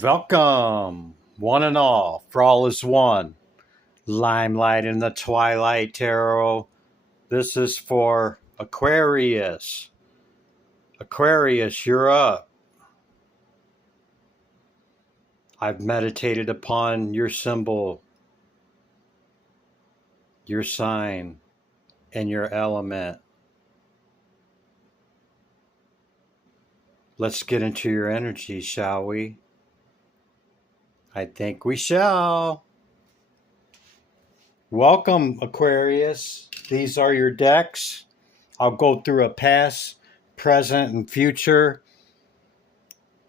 Welcome, one and all, for all is one. Limelight in the Twilight Tarot. This is for Aquarius. Aquarius, you're up. I've meditated upon your symbol, your sign, and your element. Let's get into your energy, shall we? I think we shall. Welcome, Aquarius. These are your decks. I'll go through a past, present, and future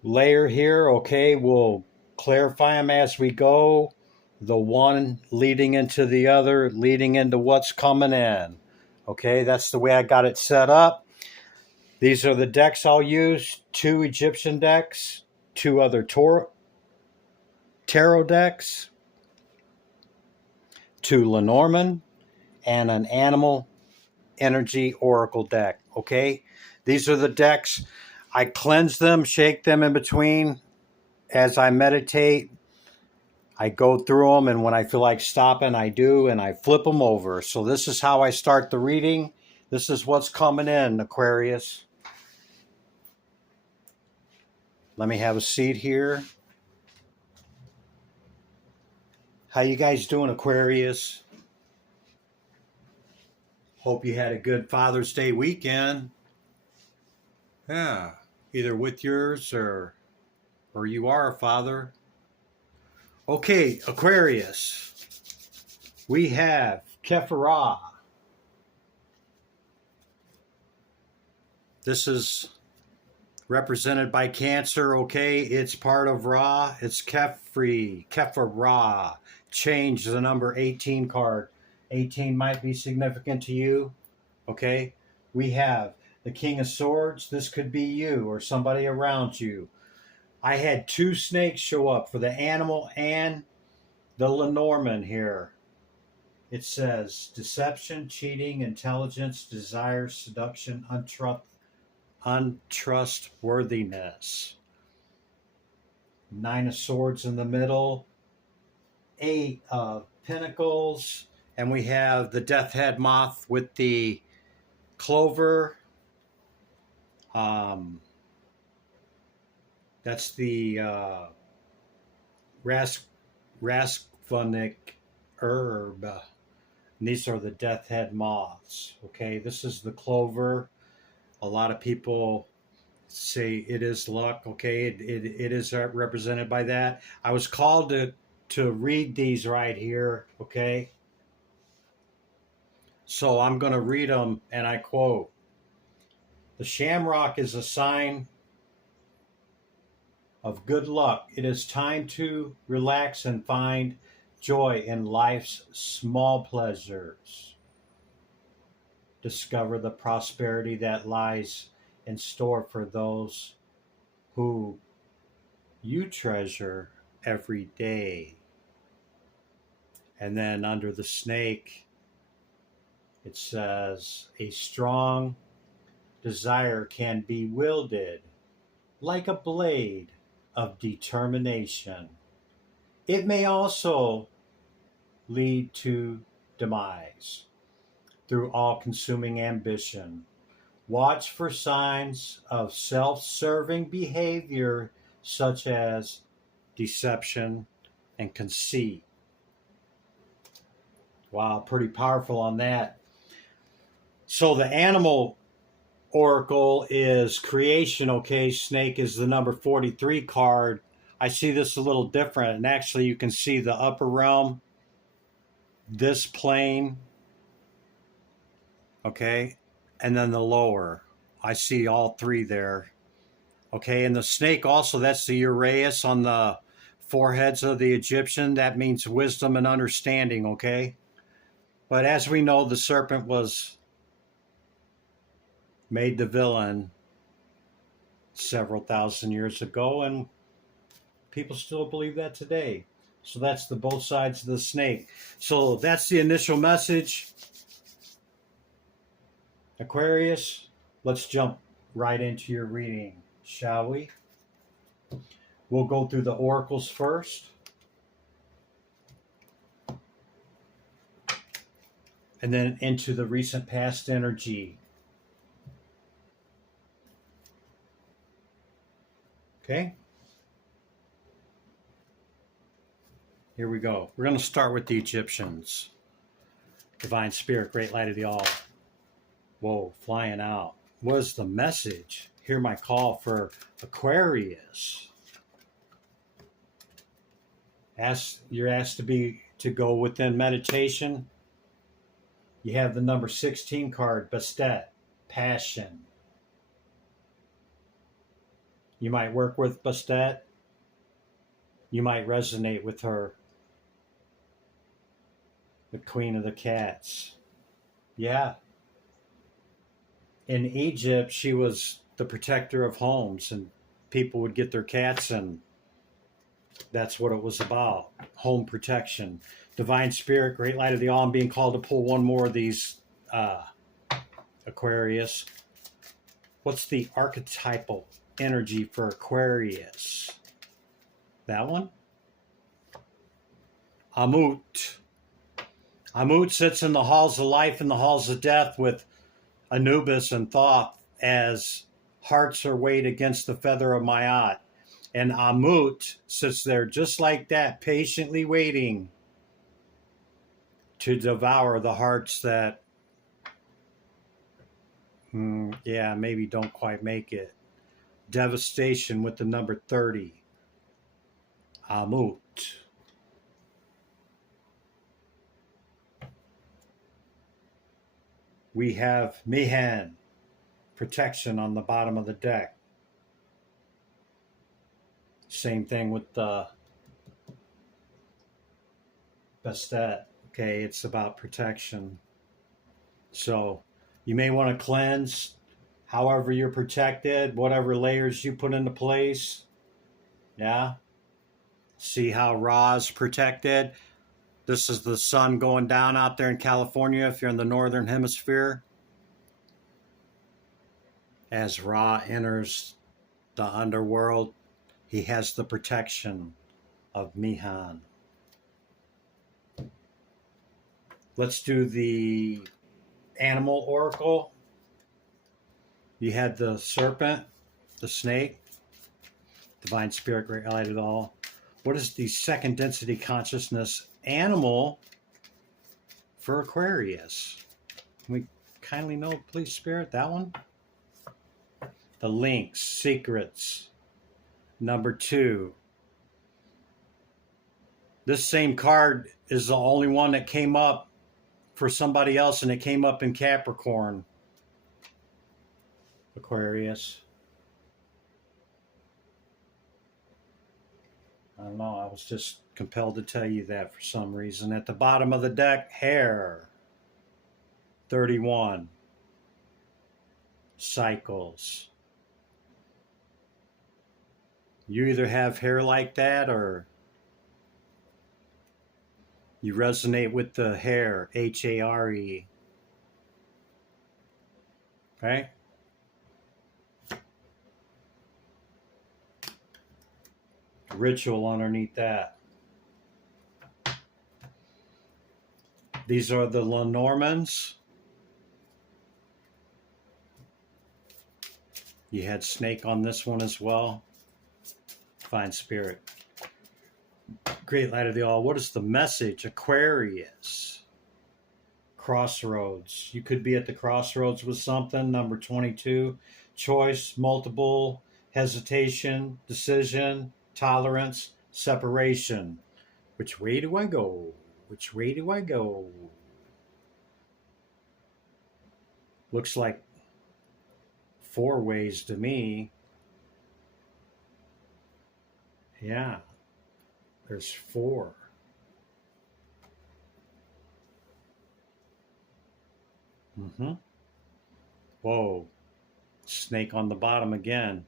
layer here. Okay, we'll clarify them as we go. The one leading into the other, leading into what's coming in. Okay, that's the way I got it set up. These are the decks I'll use. 2 Egyptian decks, 2 other tarot decks, 2 Lenormand, and an animal energy oracle deck. Okay, these are the decks. I cleanse them, shake them in between as I meditate. I go through them, and when I feel like stopping, I do, and I flip them over. So this is how I start the reading. This is what's coming in, Aquarius. Let me have a seat here. How you guys doing, Aquarius? Hope you had a good Father's Day weekend. Yeah, either with yours or you are a father. Okay, Aquarius. We have Kephara. This is represented by Cancer, okay? It's part of Ra. It's Kephara. Change the number 18 card. 18 might be significant to you, okay? We have the King of Swords. This could be you or somebody around you. I had 2 snakes show up for the animal and the Lenormand here. It says deception, cheating, intelligence, desire, seduction, untrustworthiness. 9 of Swords in the middle, 8 of Pentacles, and we have the Death Head Moth with the clover. That's the Raskvonic herb. And these are the Death Head Moths. Okay, this is the clover. A lot of people say it is luck. Okay, it is represented by that. I was called to read these right here. Okay, so I'm going to read them, and I quote: "The shamrock is a sign of good luck. It is time to relax and find joy in life's small pleasures. Discover the prosperity that lies in store for those who you treasure every day." And then under the snake, it says, "A strong desire can be wielded like a blade of determination. It may also lead to demise through all-consuming ambition. Watch for signs of self-serving behavior such as deception and conceit." Wow, pretty powerful on that. So the animal oracle is creation, okay? Snake is the number 43 card. I see this a little different, and actually you can see the upper realm, this plane, okay, and then the lower. I see all 3 there, okay? And the snake also, that's the uraeus on the foreheads of the Egyptian. That means wisdom and understanding, okay? But as we know, the serpent was made the villain several thousand years ago, and people still believe that today. So that's the both sides of the snake. So that's the initial message. Aquarius, let's jump right into your reading, shall we? We'll go through the oracles first. And then into the recent past energy. Okay? Here we go. We're going to start with the Egyptians. Divine Spirit, Great Light of the All. Whoa, flying out. What is the message? Hear my call for Aquarius. You're asked to go within meditation. You have the number 16 card, Bastet, passion. You might work with Bastet. You might resonate with her. The Queen of the Cats. Yeah. In Egypt, she was the protector of homes, and people would get their cats, and that's what it was about. Home protection. Divine Spirit, Great Light of the All. I'm being called to pull one more of these, Aquarius. What's the archetypal energy for Aquarius? That one? Amut. Amut sits in the halls of life and the halls of death with Anubis and Thoth as hearts are weighed against the feather of Ma'at. And Amut sits there just like that, patiently waiting to devour the hearts that, maybe don't quite make it. Devastation with the number 30. Amut. We have Mihan, protection on the bottom of the deck. Same thing with the Bastet. Okay, it's about protection. So you may want to cleanse however you're protected, whatever layers you put into place. Yeah. See how Ra is protected. This is the sun going down out there in California if you're in the northern hemisphere. As Ra enters the underworld, he has the protection of Mihan. Let's do the animal oracle. You had the serpent, the snake, Divine Spirit, Great Light of All. What is the second density consciousness animal for Aquarius? Can we kindly know, please, Spirit, that one? The Lynx, secrets. Number 2. This same card is the only one that came up for somebody else, and it came up in Capricorn. Aquarius. I don't know, I was just compelled to tell you that for some reason. At the bottom of the deck, hair. 31. Cycles. You either have hair like that or you resonate with the hair, H-A-R-E. Okay? Ritual underneath that. These are the Lenormands. You had snake on this one as well. Fine Spirit. Great Light of the All. What is the message? Aquarius. Crossroads. You could be at the crossroads with something. Number 22. Choice, multiple, hesitation, decision, tolerance, separation. Which way do I go? Which way do I go? Looks like 4 ways to me. Yeah, there's 4. Whoa, snake on the bottom again.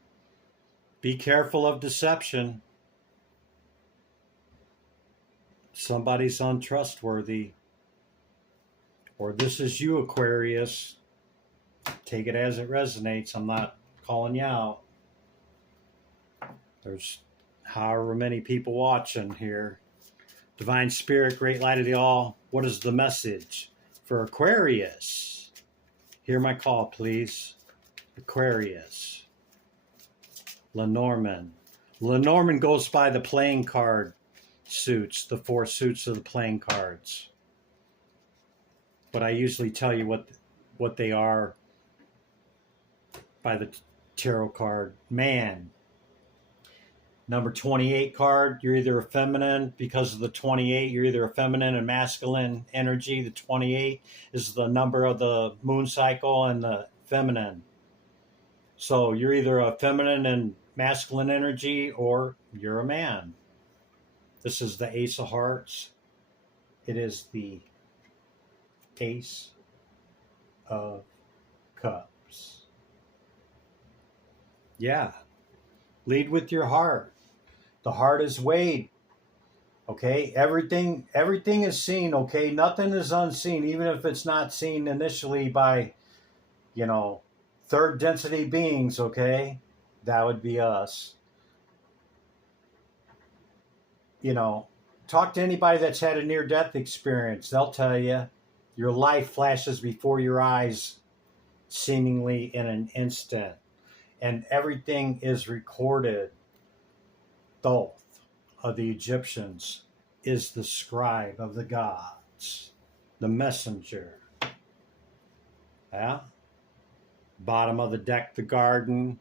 Be careful of deception. Somebody's untrustworthy. Or this is you, Aquarius. Take it as it resonates. I'm not calling you out. There's however many people watching here. Divine Spirit, Great Light of the All, what is the message for Aquarius? Hear my call, please. Aquarius. Lenormand. Lenormand goes by the playing card suits, the 4 suits of the playing cards. But I usually tell you what they are by the tarot card. Man. Number 28 card, you're either a feminine because of the 28, you're either a feminine and masculine energy. The 28 is the number of the moon cycle and the feminine. So you're either a feminine and masculine energy or you're a man. This is the Ace of Hearts. It is the Ace of Cups. Yeah. Lead with your heart. The heart is weighed. Okay? Everything is seen, okay? Nothing is unseen, even if it's not seen initially by, third density beings, okay? That would be us. Talk to anybody that's had a near-death experience. They'll tell you your life flashes before your eyes seemingly in an instant. And everything is recorded. Thoth of the Egyptians is the scribe of the gods, the messenger. Yeah? Bottom of the deck, the garden.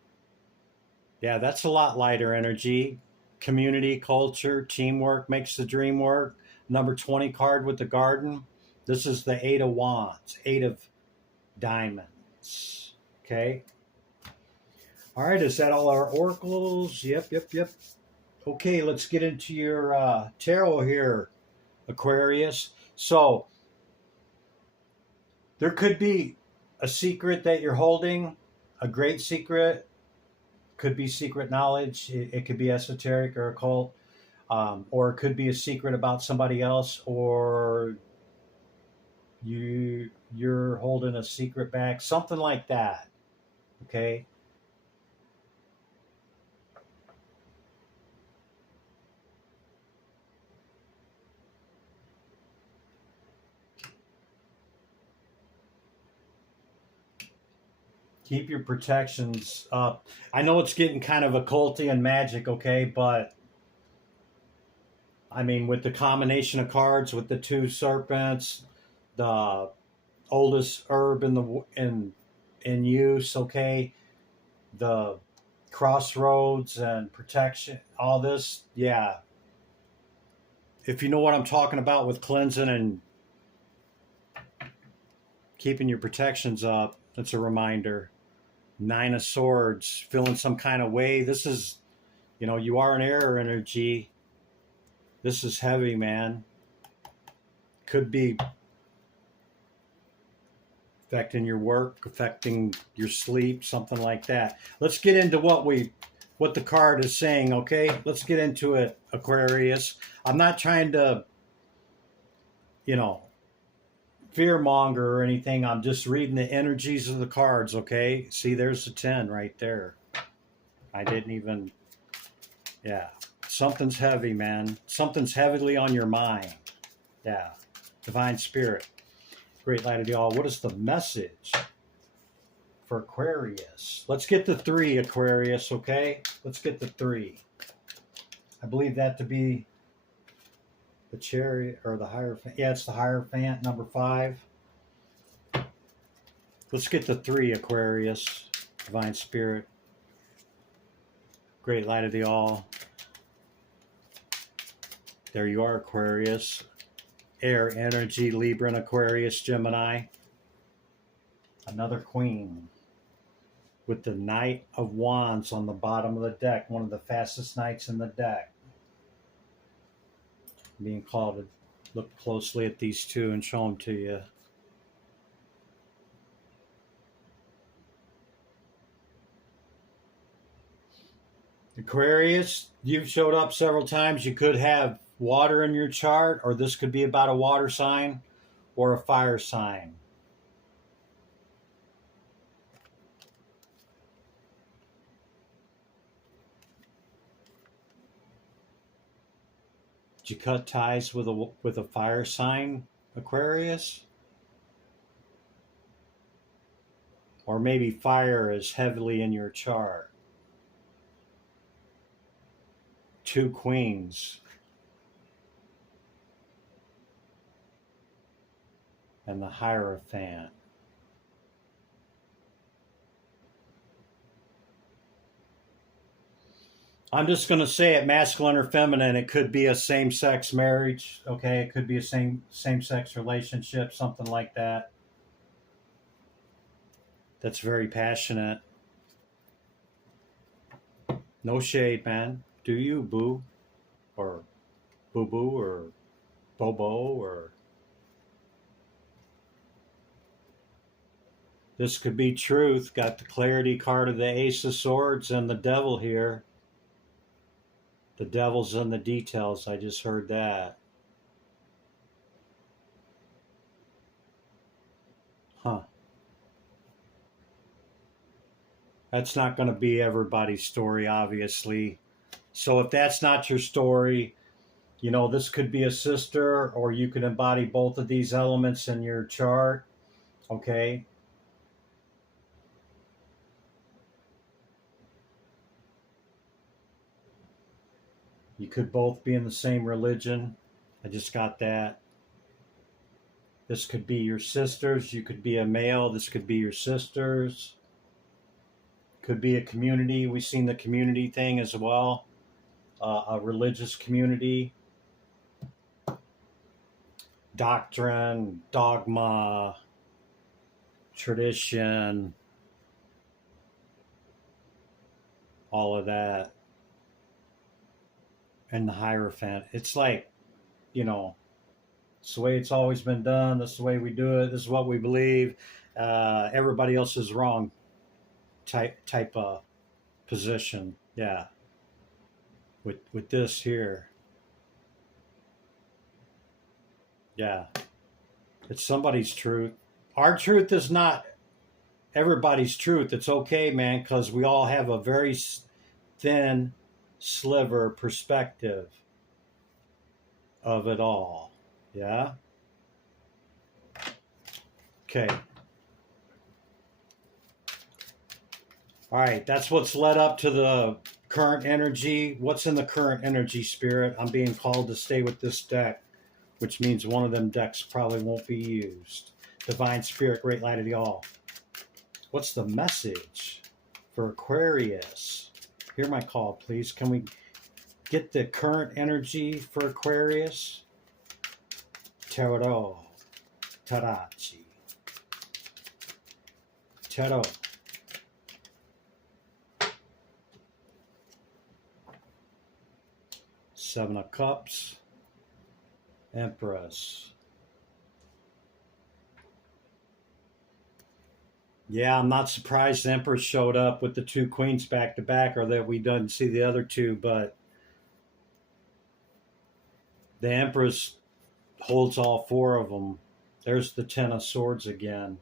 Yeah, that's a lot lighter energy. Community, culture, teamwork makes the dream work. Number 20 card with the garden. This is the 8 of Wands, 8 of Diamonds. Okay. All right, is that all our oracles? Yep. Okay, let's get into your tarot here, Aquarius. So, there could be a secret that you're holding, a great secret. Could be secret knowledge. It could be esoteric or occult, or it could be a secret about somebody else, or you're holding a secret back, something like that. Okay. Keep your protections up. I know it's getting kind of occulty and magic, okay, but I mean, with the combination of cards, with the 2 serpents, the oldest herb in use, okay, the crossroads and protection, all this, yeah. If you know what I'm talking about with cleansing and keeping your protections up, that's a reminder. 9 of Swords, feeling some kind of way. This is, you are an air energy. This is heavy, man. Could be affecting your work, affecting your sleep, something like that. Let's get into what the card is saying, okay? Let's get into it, Aquarius. I'm not trying to, fear monger or anything. I'm just reading the energies of the cards, okay? See, there's the 10 right there. I didn't even, yeah. Something's heavy, man. Something's heavily on your mind. Yeah. Divine Spirit. Great Light of the All. What is the message for Aquarius? Let's get the 3, Aquarius, okay? Let's get the 3. I believe that to be the Chariot or the Hierophant. Yeah, it's the Hierophant, number 5. Let's get the 3, Aquarius. Divine Spirit. Great Light of the All. There you are, Aquarius. Air energy, Libra and Aquarius, Gemini. Another Queen. With the Knight of Wands on the bottom of the deck. One of the fastest knights in the deck. Being called to look closely at these 2 and show them to you. Aquarius, you've showed up several times. You could have water in your chart, or this could be about a water sign or a fire sign. Did you cut ties with a fire sign, Aquarius? Or maybe fire is heavily in your chart. 2 queens. And the Hierophant. I'm just going to say it, masculine or feminine. It could be a same-sex marriage, okay? It could be a same-sex relationship, something like that. That's very passionate. No shade, man. Do you, boo? Or boo-boo, or bobo, or... This could be truth. Got the clarity card of the Ace of Swords and the Devil here. The devil's in the details. I just heard that. Huh. That's not going to be everybody's story, obviously. So if that's not your story, you know, this could be a sister, or you could embody both of these elements in your chart. Okay. You could both be in the same religion. I just got that. This could be your sisters. You could be a male. This could be your sisters. Could be a community. We've seen the community thing as well. A religious community. Doctrine, dogma, tradition, all of that. And the Hierophant. It's like, you know, it's the way it's always been done. This is the way we do it. This is what we believe. Everybody else is wrong. Type of position. Yeah. With this here. Yeah. It's somebody's truth. Our truth is not everybody's truth. It's okay, man, because we all have a very thin sliver perspective of it all. Yeah? Okay. All right, that's what's led up to the current energy. What's in the current energy, Spirit? I'm being called to stay with this deck, which means one of them decks probably won't be used. Divine Spirit, great light of the all. What's the message for Aquarius? Hear my call, please. Can we get the current energy for Aquarius? Tarot. Tarachi. Tarot. Seven of Cups. Empress. Yeah, I'm not surprised the Empress showed up with the 2 queens back to back, or that we didn't see the other 2, but the Empress holds all 4 of them. There's the 10 of Swords again.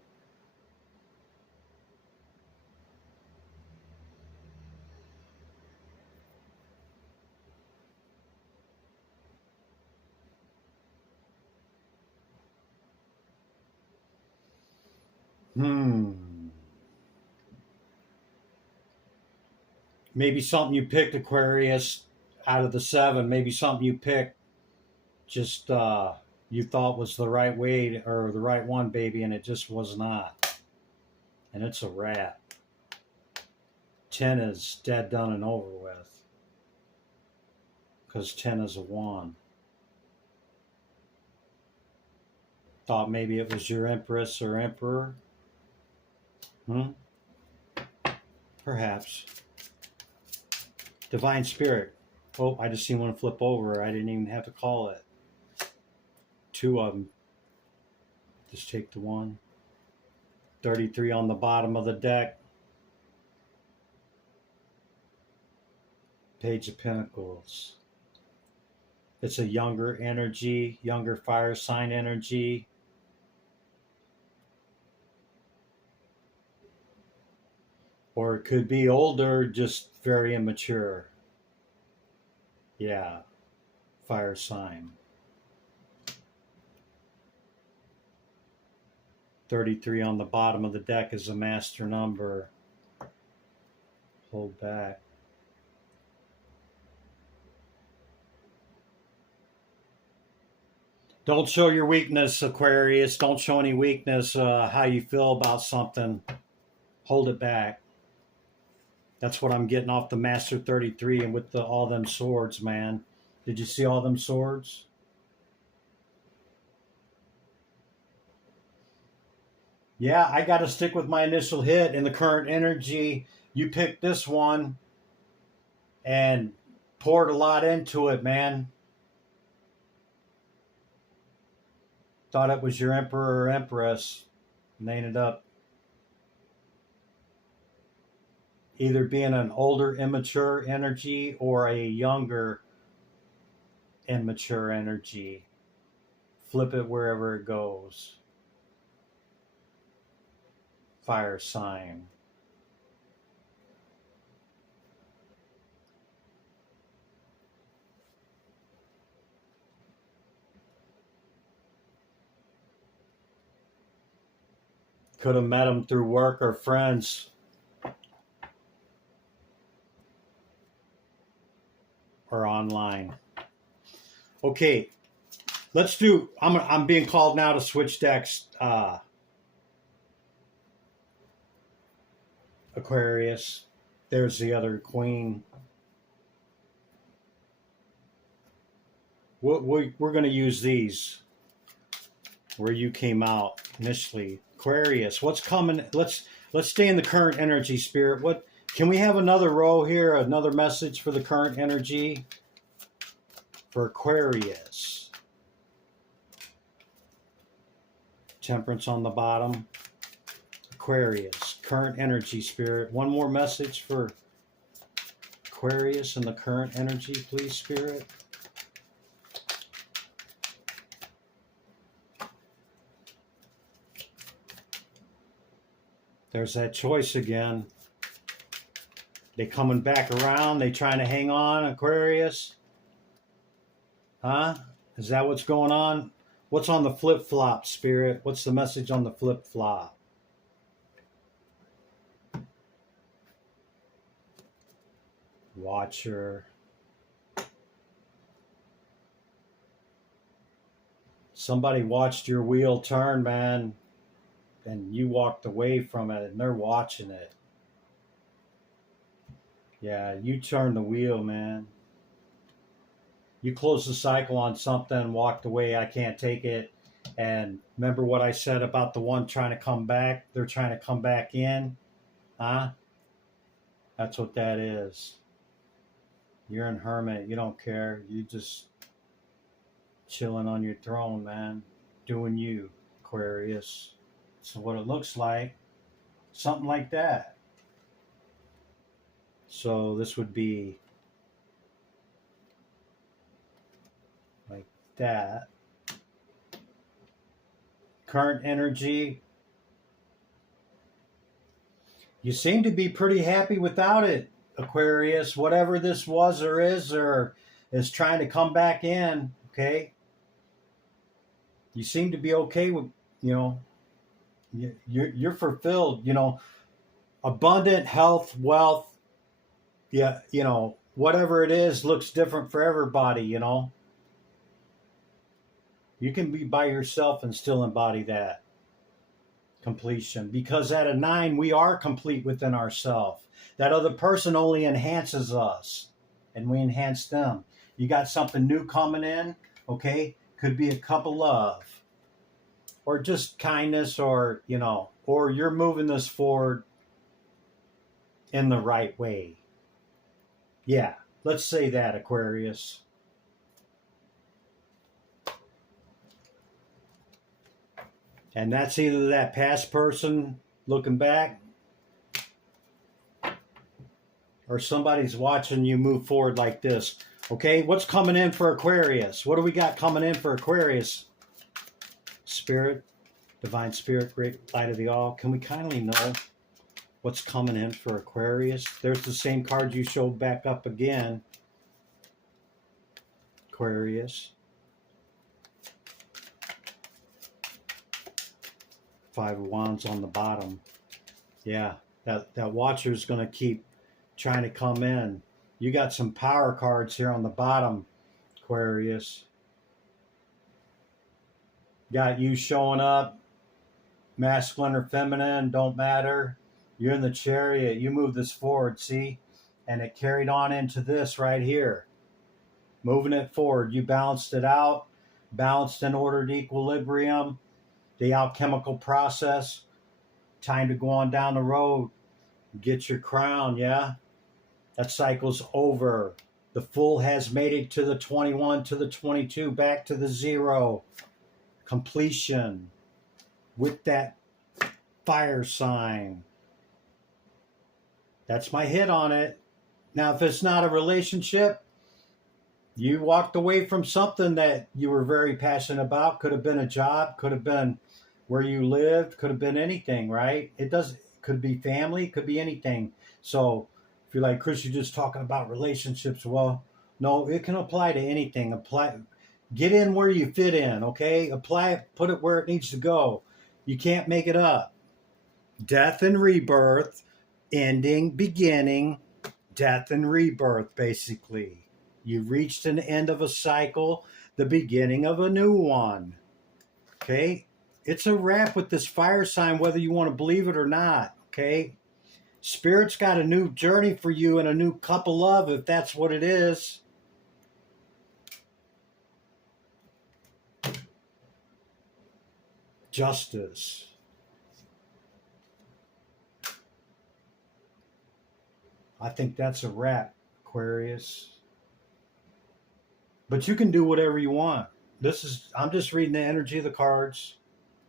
Maybe something you picked, Aquarius, out of the 7. Maybe something you picked just you thought was the right way or the right one, baby, and it just was not. And it's a wrap. 10 is dead, done, and over with. Because 10 is a 1. Thought maybe it was your Empress or Emperor. Perhaps. Divine Spirit. Oh, I just seen one flip over. I didn't even have to call it. 2 of them. Just take the 1. 33 on the bottom of the deck. Page of Pentacles. It's a younger energy, younger fire sign energy. Or it could be older, just very immature. Yeah. fire sign. 33 on the bottom of the deck is a master number. Hold back. Don't show your weakness, Aquarius. Don't show any weakness, how you feel about something. Hold it back. That's what I'm getting off the Master 33 and with all them swords, man. Did you see all them swords? Yeah, I got to stick with my initial hit in the current energy. You picked this one and poured a lot into it, man. Thought it was your emperor or empress, and they ended up either being an older, immature energy or a younger, immature energy. Flip it wherever it goes. Fire sign. Could have met them through work or friends. Or online. Okay, let's do. I'm being called now to switch decks. Aquarius. There's the other queen. We're going to use these where you came out initially. Aquarius, what's coming? Let's stay in the current energy, Spirit. What can we have another row here? Another message for the current energy for Aquarius. Temperance on the bottom. Aquarius, current energy, Spirit. One more message for Aquarius and the current energy, please, Spirit. There's that choice again. They coming back around. They trying to hang on, Aquarius. Huh? Is that what's going on? What's on the flip-flop, Spirit? What's the message on the flip-flop? Watcher. Somebody watched your wheel turn, man, and you walked away from it, and they're watching it. Yeah, you turned the wheel, man. You closed the cycle on something, walked away, I can't take it. And remember what I said about the one trying to come back? They're trying to come back in. Huh? That's what that is. You're in hermit. You don't care. You just chilling on your throne, man. Doing you, Aquarius. So what it looks like, something like that. So this would be like that. Current energy. You seem to be pretty happy without it, Aquarius. Whatever this was or is trying to come back in, okay? You seem to be okay with, you're fulfilled, abundant health, wealth. Yeah, whatever it is looks different for everybody, You can be by yourself and still embody that completion, because at a 9 we are complete within ourselves. That other person only enhances us and we enhance them. You got something new coming in, okay? Could be a cup of love or just kindness, or or you're moving this forward in the right way. Yeah, let's say that, Aquarius. And that's either that past person looking back, or somebody's watching you move forward like this. Okay, what's coming in for Aquarius? What do we got coming in for Aquarius? Spirit, Divine Spirit, Great Light of the All. Can we kindly know what's coming in for Aquarius? There's the same card you showed back up again. Aquarius. 5 of Wands on the bottom. Yeah, that watcher is going to keep trying to come in. You got some power cards here on the bottom, Aquarius. Got you showing up, masculine or feminine, don't matter. You're in the Chariot. You move this forward, see? And it carried on into this right here. Moving it forward. You balanced it out, balanced and ordered equilibrium, the alchemical process. Time to go on down the road. Get your crown, yeah? That cycle's over. The Fool has made it to the 21, to the 22, back to the 0. Completion with that fire sign. That's my hit on it. Now, if it's not a relationship, you walked away from something that you were very passionate about. Could have been a job, could have been where you lived, could have been anything, right? Could be family, could be anything. So if you're like, Chris, you're just talking about relationships. Well, no, it can apply to anything. Get in where you fit in, okay? Apply it, put it where it needs to go. You can't make it up. Death and rebirth, ending, beginning, death and rebirth, basically. You've reached an end of a cycle, the beginning of a new one. Okay? It's a wrap with this fire sign, whether you want to believe it or not. Okay? Spirit's got a new journey for you and a new cup of love, if that's what it is. Justice. I think that's a wrap, Aquarius. But you can do whatever you want. I'm just reading the energy of the cards.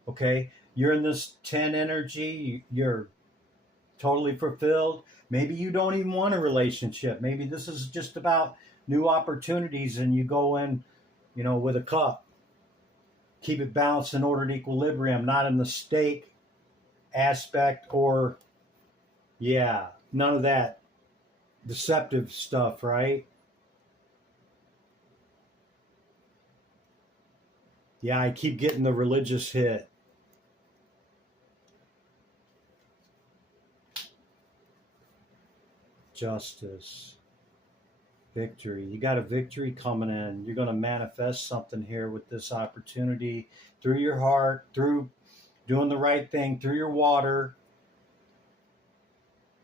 Okay? You're in this 10 energy. You're totally fulfilled. Maybe you don't even want a relationship. Maybe this is just about new opportunities and you go in, with a cup. Keep it balanced and ordered equilibrium, not in the stake aspect or, none of that deceptive stuff, right? Yeah, I keep getting the religious hit. Justice. Victory. You got a victory coming in. You're going to manifest something here with this opportunity through your heart, through doing the right thing, through your water.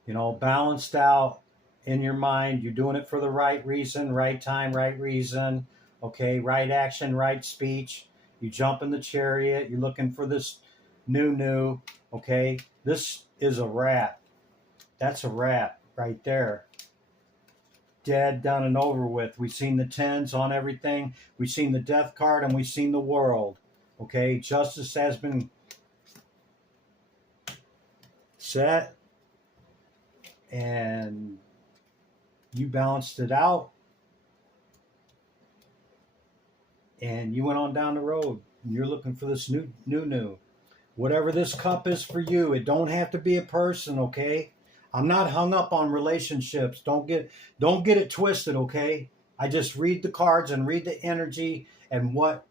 Balanced out in your mind. You're doing it for the right reason, right time, right reason. Okay, right action, right speech. You jump in the Chariot. You're looking for this new. Okay, this is a wrap. That's a wrap right there. Dead, done, and over with. We've seen the 10s on everything. We've seen the death card, and we've seen the world. Okay, justice has been set, and you balanced it out, and you went on down the road. And you're looking for this new. Whatever this cup is for you, it don't have to be a person, okay? I'm not hung up on relationships. Don't get it twisted, okay? I just read the cards and read the energy and what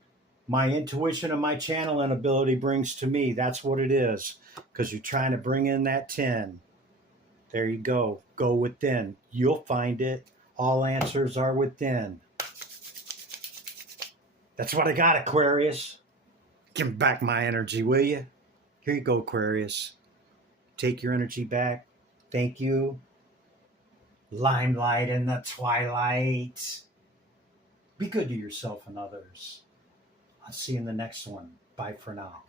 my intuition and my channeling ability brings to me. That's what it is. Because you're trying to bring in that 10. There you go. Go within. You'll find it. All answers are within. That's what I got, Aquarius. Give back my energy, will you? Here you go, Aquarius. Take your energy back. Thank you. Limelight in the twilight. Be good to yourself and others. I'll see you in the next one. Bye for now.